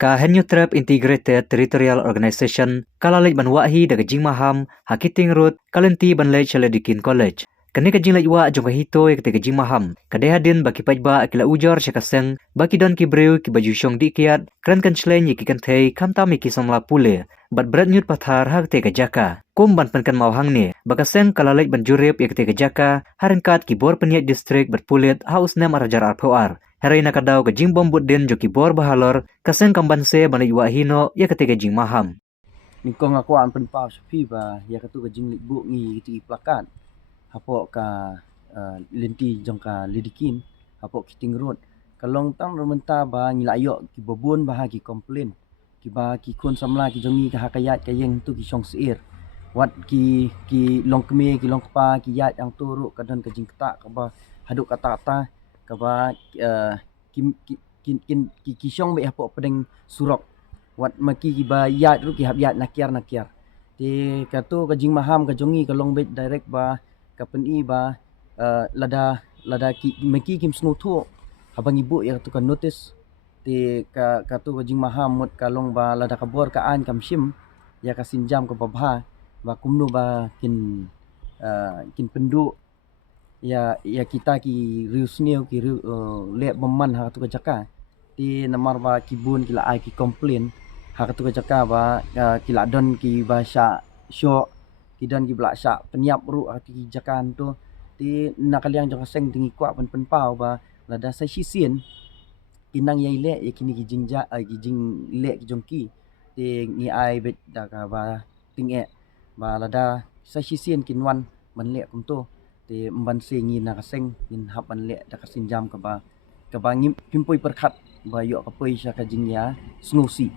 Ka Henyu Trap Integrated Territorial Organization kalalej banwahi daga jing maham hakiting root kalenti banlej Shaladikin College. Kani ka jing lejwa jong ka hito ya ketika jing maham. Kadehadin baki pajba akila ujar syakaseng baki don ki breu ki baju syong dikiat kran kan shleng yiki kan thei kamta mi ki somla pule. Bat berat nyut pathar hak te ka jaka. Kum ban penkan mau hang ni. Bakaseng kalalej ban jurip ya ketika jaka harengkat ki bor peniat distrik berpulit haus nem arajar arpoar. Hari nak kadau ke jing bom budin joki bor bahalor kaseng kambanse banai wa hino ya ketika jing maham. Nikong aku an penpau sepi ba ya katu ke jing bu ngi ti plakat. Hapo ka lenti jong ka lidikin hapo kiting road. Kalong tang menta ba ngi layok ki bobun ba ki komplain. Ki ba ki kun samla ki jongi ka hakayat ka yeng tu ki syong seir. Wat ki long keme ki long kpa ki yat yang turu kadan ke jing ketak ka ba haduk kata ta ka ba ki syong be hapo pedeng surok. Wat maki ki ba yat ru ki hab yat nakiar. Ti katu ka jing maham ka jongi ka long bet direct ba kapen i ba lada ki maki kim snutu habang ibu ya tu kan notice ti ka tu ka jing maham mut kalong ba lada kabor ka an kam shim ya ka sinjam ka babha ba kumnu ba kin pendu ya kita ki riusneu ki le beman ha tu ka jaka ti namar ba kibun kila ai ki complain ha tu ka jaka ba kila don ki ba sya syok kidan ki blak syak penyap ru ki jakan tu ti nakaliang jong seng tingi kwa pen pau ba lada sai sisien kinang yai le ya kini ki jingja ki jing le ki jongki ti ngi ai bet da ka ba tinge ba lada sai sisien kinwan man le kum tu ti mban se ngi na ka seng in hap ban le da ka sinjam ka ba ngim pimpoi perkhat ba yo ka poi sya ka jing ya snusi.